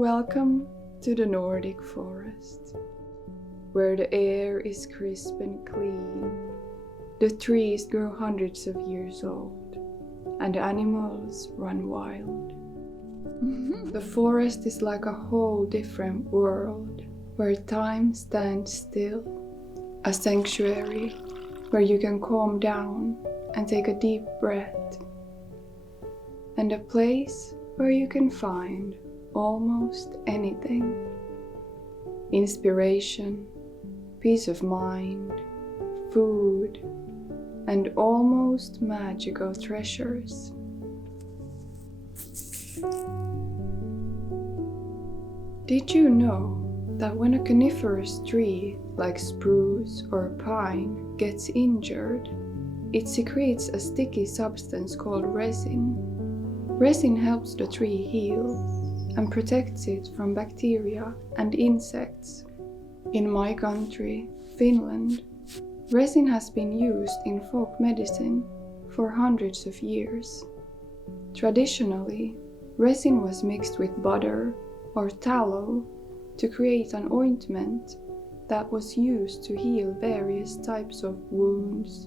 Welcome to the Nordic forest, where the air is crisp and clean, the trees grow hundreds of years old, and the animals run wild. The forest is like a whole different world, where time stands still, a sanctuary where you can calm down and take a deep breath, and a place where you can find almost anything: inspiration, peace of mind, food, and almost magical treasures. Did you know that when a coniferous tree like spruce or pine gets injured, it secretes a sticky substance called resin? Resin helps the tree heal and protects it from bacteria and insects. In my country, Finland, resin has been used in folk medicine for hundreds of years. Traditionally, resin was mixed with butter or tallow to create an ointment that was used to heal various types of wounds,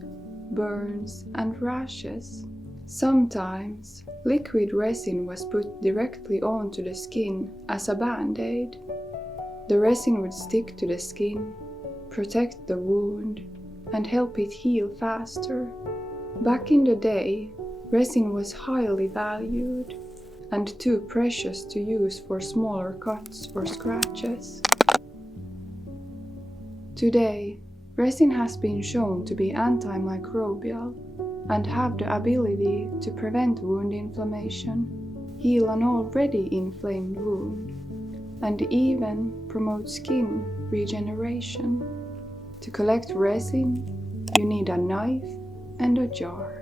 burns, and rashes. Sometimes, liquid resin was put directly onto the skin as a band-aid. The resin would stick to the skin, protect the wound, and help it heal faster. Back in the day, resin was highly valued and too precious to use for smaller cuts or scratches. Today, resin has been shown to be antimicrobial and have the ability to prevent wound inflammation, heal an already inflamed wound, and even promote skin regeneration. To collect resin, you need a knife and a jar.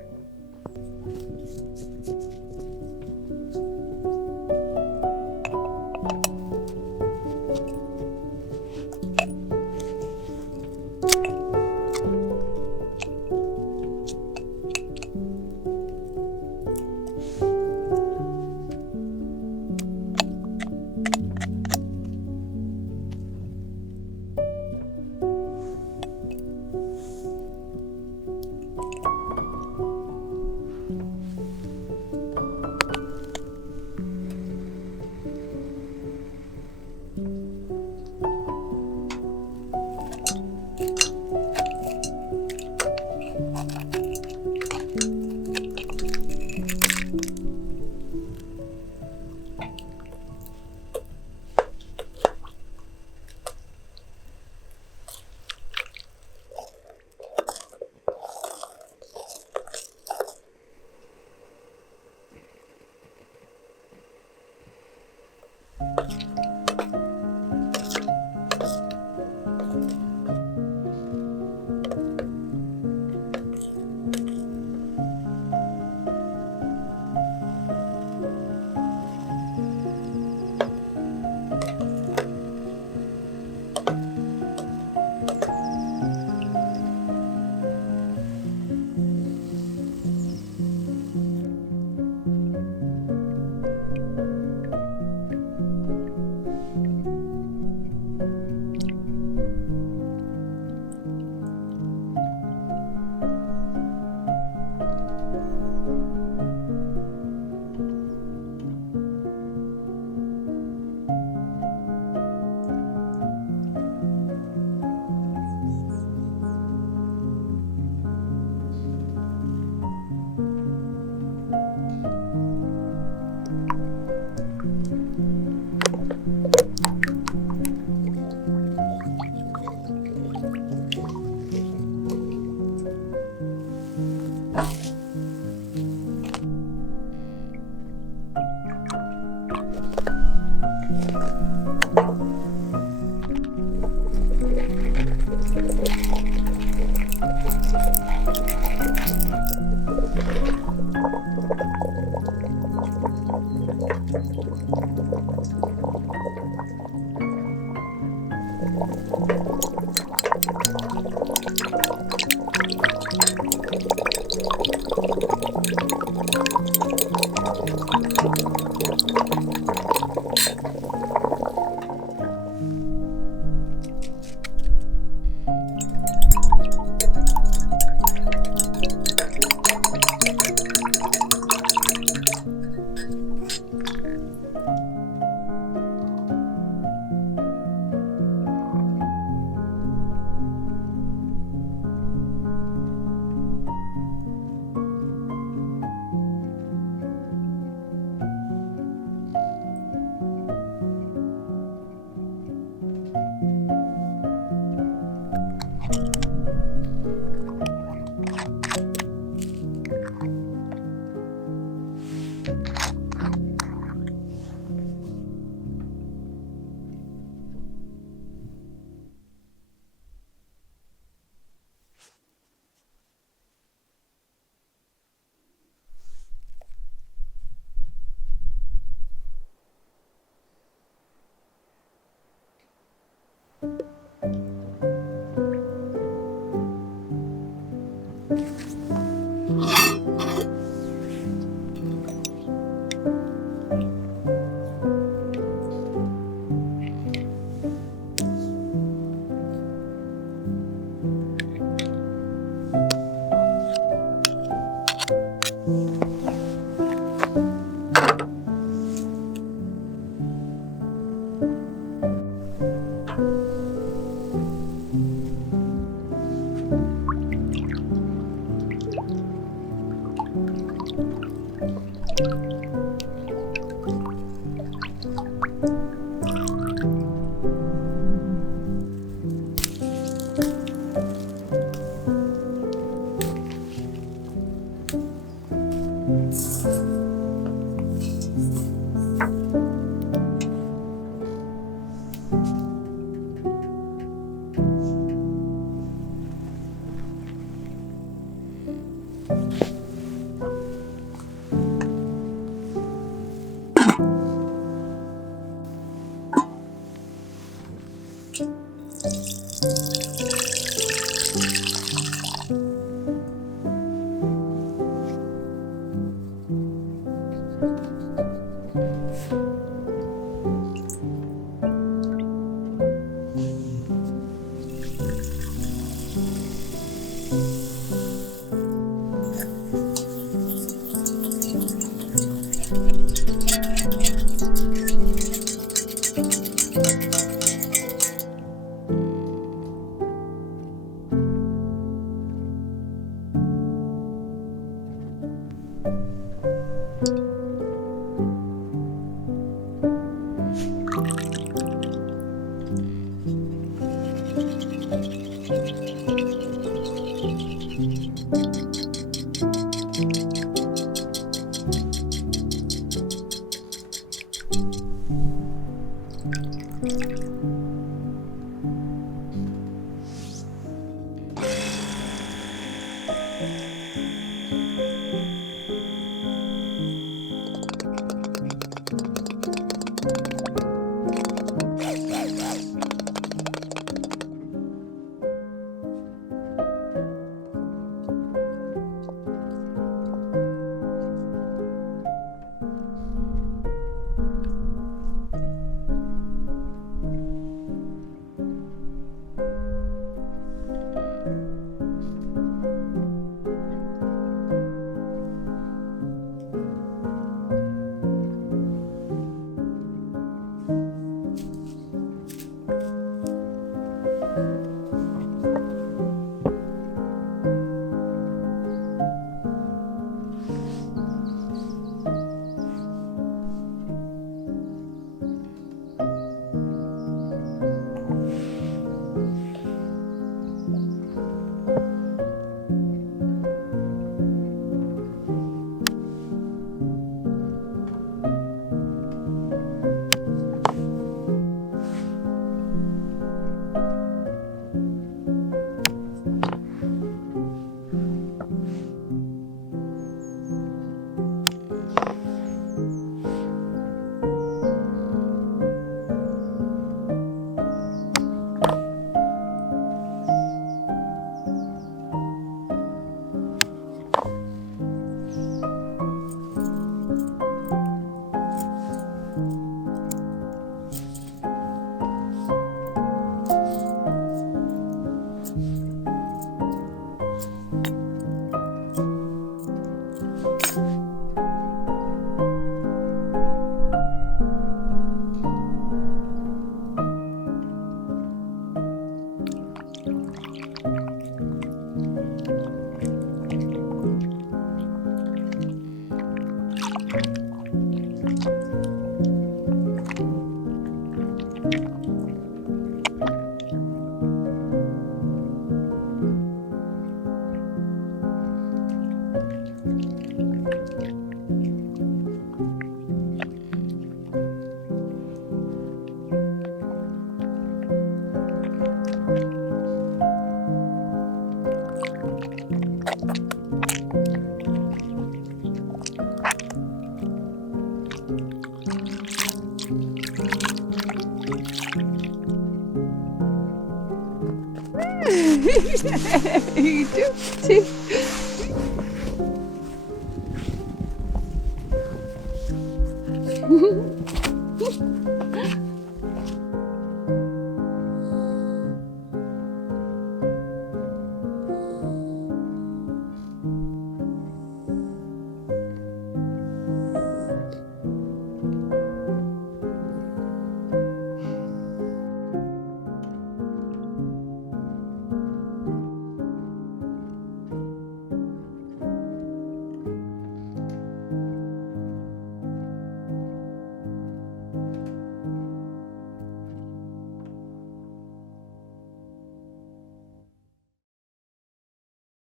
Duktig!